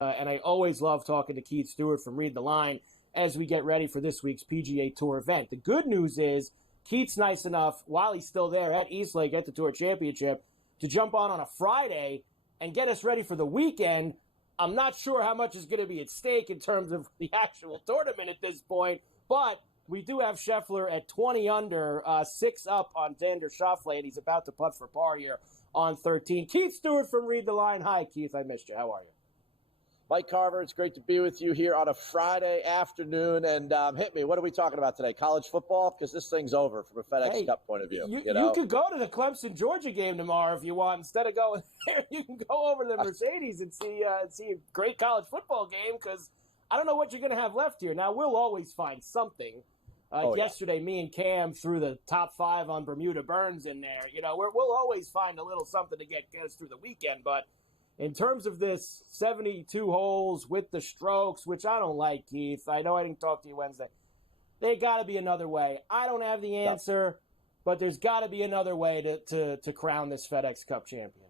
and I always love talking to Keith Stewart from Read the Line as we get ready for this week's PGA Tour event. The good news is Keith's nice enough, while he's still there at Eastlake at the Tour Championship, to jump on a Friday and get us ready for the weekend. I'm not sure how much is going to be at stake in terms of the actual tournament at this point, but we do have Scheffler at 20 under, 6 up on Xander Schauffele, and he's about to putt for par here on 13. Keith Stewart from Read the Line. Hi, Keith. I missed you. How are you? Mike Carver, it's great to be with you here on a Friday afternoon. And hit me. What are we talking about today? College football? Because this thing's over from a FedEx Cup point of view. You could go to the Clemson-Georgia game tomorrow if you want. Instead of going there, you can go over to the Mercedes and see a great college football game, because I don't know what you're going to have left here. Now, we'll always find something. Yesterday, me and Cam threw the top 5 on Bermuda Burns in there. We'll always find a little something to get us through the weekend, but in terms of this 72 holes with the strokes, which I don't like, Keith. I know I didn't talk to you Wednesday. There got to be another way. I don't have the answer, but there's got to be another way to crown this FedEx Cup champion.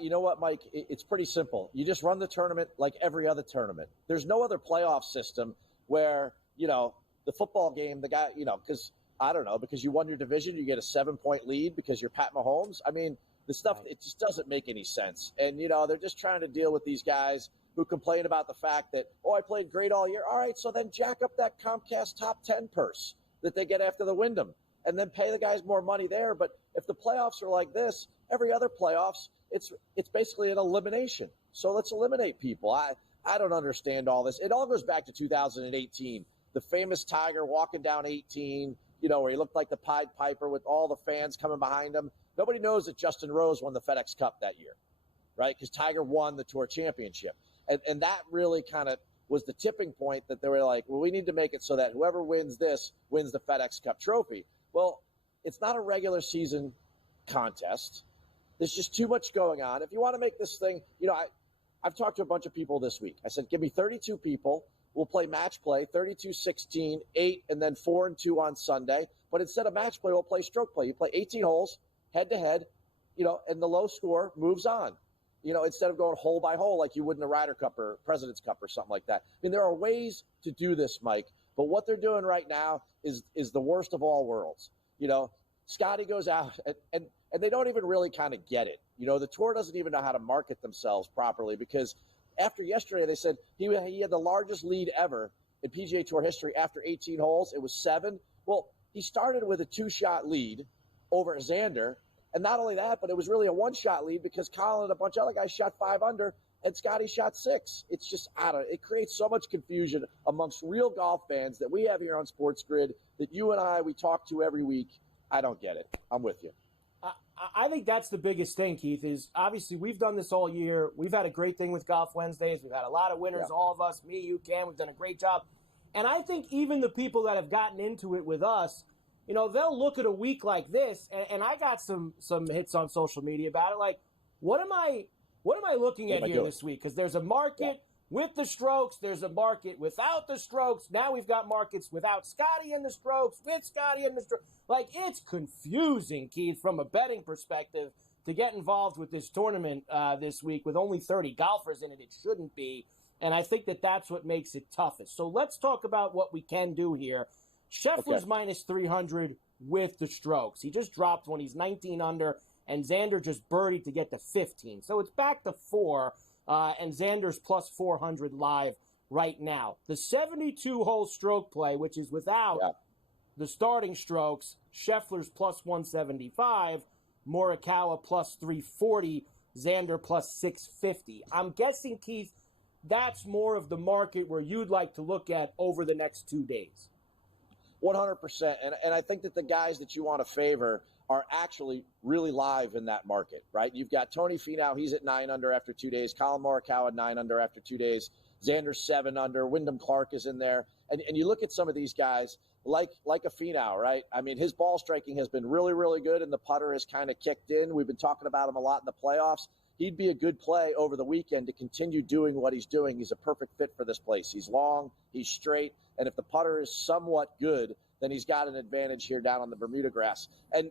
You know what, Mike? It's pretty simple. You just run the tournament like every other tournament. There's no other playoff system where, the football game, the guy, because you won your division, you get a 7-point lead because you're Pat Mahomes. I mean, the stuff, it just doesn't make any sense. And, they're just trying to deal with these guys who complain about the fact that, I played great all year. All right, so then jack up that Comcast top 10 purse that they get after the Wyndham and then pay the guys more money there. But if the playoffs are like this, every other playoffs, it's basically an elimination. So let's eliminate people. I don't understand all this. It all goes back to 2018, the famous Tiger walking down 18, where he looked like the Pied Piper with all the fans coming behind him. Nobody knows that Justin Rose won the FedEx Cup that year, right? Because Tiger won the Tour Championship. And that really kind of was the tipping point that they were like, well, we need to make it so that whoever wins this wins the FedEx Cup trophy. Well, it's not a regular season contest. There's just too much going on. If you want to make this thing, I've talked to a bunch of people this week. I said, give me 32 people. We'll play match play, 32-16, 8, and then 4 and 2 on Sunday. But instead of match play, we'll play stroke play. You play 18 holes, head-to-head, and the low score moves on, instead of going hole by hole like you would in the Ryder Cup or President's Cup or something like that. I mean, there are ways to do this, Mike, but what they're doing right now is the worst of all worlds. Scottie goes out, and they don't even really kind of get it. The Tour doesn't even know how to market themselves properly, because after yesterday, they said he had the largest lead ever in PGA Tour history after 18 holes. It was 7. Well, he started with a 2-shot lead over Xander. And not only that, but it was really a 1-shot lead because Colin and a bunch of other guys shot 5 under and Scottie shot 6. It's just, it creates so much confusion amongst real golf fans that we have here on SportsGrid that you and we talk to every week. I don't get it. I'm with you. I think that's the biggest thing, Keith, is obviously we've done this all year. We've had a great thing with Golf Wednesdays. We've had a lot of winners, all of us, me, you, Cam. We've done a great job. And I think even the people that have gotten into it with us, they'll look at a week like this, and I got some hits on social media about it. Like, what am I looking at here this week? Because there's a market with the strokes, there's a market without the strokes. Now we've got markets without Scottie in the strokes, with Scottie in the strokes. Like, it's confusing, Keith, from a betting perspective to get involved with this tournament this week with only 30 golfers in it. It shouldn't be, and I think that's what makes it toughest. So let's talk about what we can do here. Scheffler's minus 300 with the strokes. He just dropped one. He's 19 under, and Xander just birdied to get to 15. So it's back to 4, and Xander's plus 400 live right now. The 72-hole stroke play, which is without the starting strokes, Scheffler's plus 175, Morikawa plus 340, Xander plus 650. I'm guessing, Keith, that's more of the market where you'd like to look at over the next 2 days. 100%. And I think that the guys that you want to favor are actually really live in that market, right? You've got Tony Finau. He's at 9 under after 2 days. Colin Morikawa, 9 under after 2 days. Xander, 7 under. Wyndham Clark is in there. And you look at some of these guys like a Finau, right? I mean, his ball striking has been really, really good, and the putter has kind of kicked in. We've been talking about him a lot in the playoffs. He'd be a good play over the weekend to continue doing what he's doing. He's a perfect fit for this place. He's long, he's straight, and if the putter is somewhat good, then he's got an advantage here down on the Bermuda grass. And,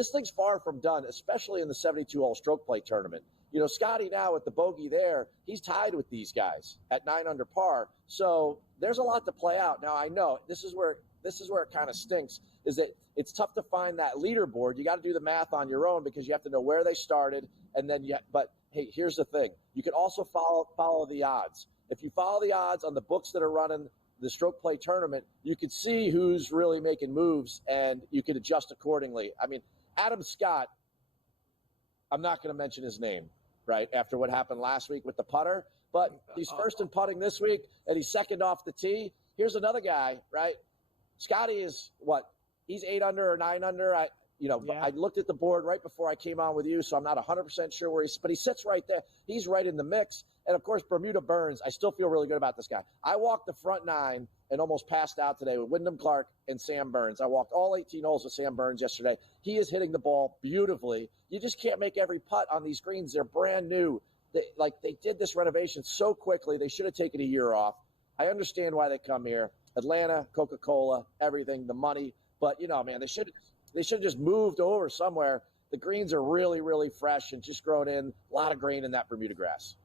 this thing's far from done, especially in the 72-hole stroke play tournament. Scottie now with the bogey there, he's tied with these guys at 9 under par. So there's a lot to play out. Now I know this is where it kind of stinks, is that it's tough to find that leaderboard. You got to do the math on your own because you have to know where they started, and then but hey, here's the thing: you can also follow the odds. If you follow the odds on the books that are running the stroke play tournament, you could see who's really making moves, and you could adjust accordingly. I mean, Adam Scott, I'm not going to mention his name, right, after what happened last week with the putter, but he's first in putting this week, and he's second off the tee. Here's another guy, right? Scottie is he's 8 under or 9 under. I looked at the board right before I came on with you, so I'm not 100% sure where but he sits right there. He's right in the mix. And of course, Bermuda Burns, I still feel really good about this guy. I walked the front 9 and almost passed out today with Wyndham Clark and Sam Burns. I walked all 18 holes with Sam Burns yesterday. He is hitting the ball beautifully. You just can't make every putt on these greens. They're brand new. They did this renovation so quickly. They should have taken a year off. I understand why they come here. Atlanta, Coca-Cola, everything, the money. But, man, they should have just moved over somewhere. The greens are really, really fresh and just grown in. A lot of grain in that Bermuda grass.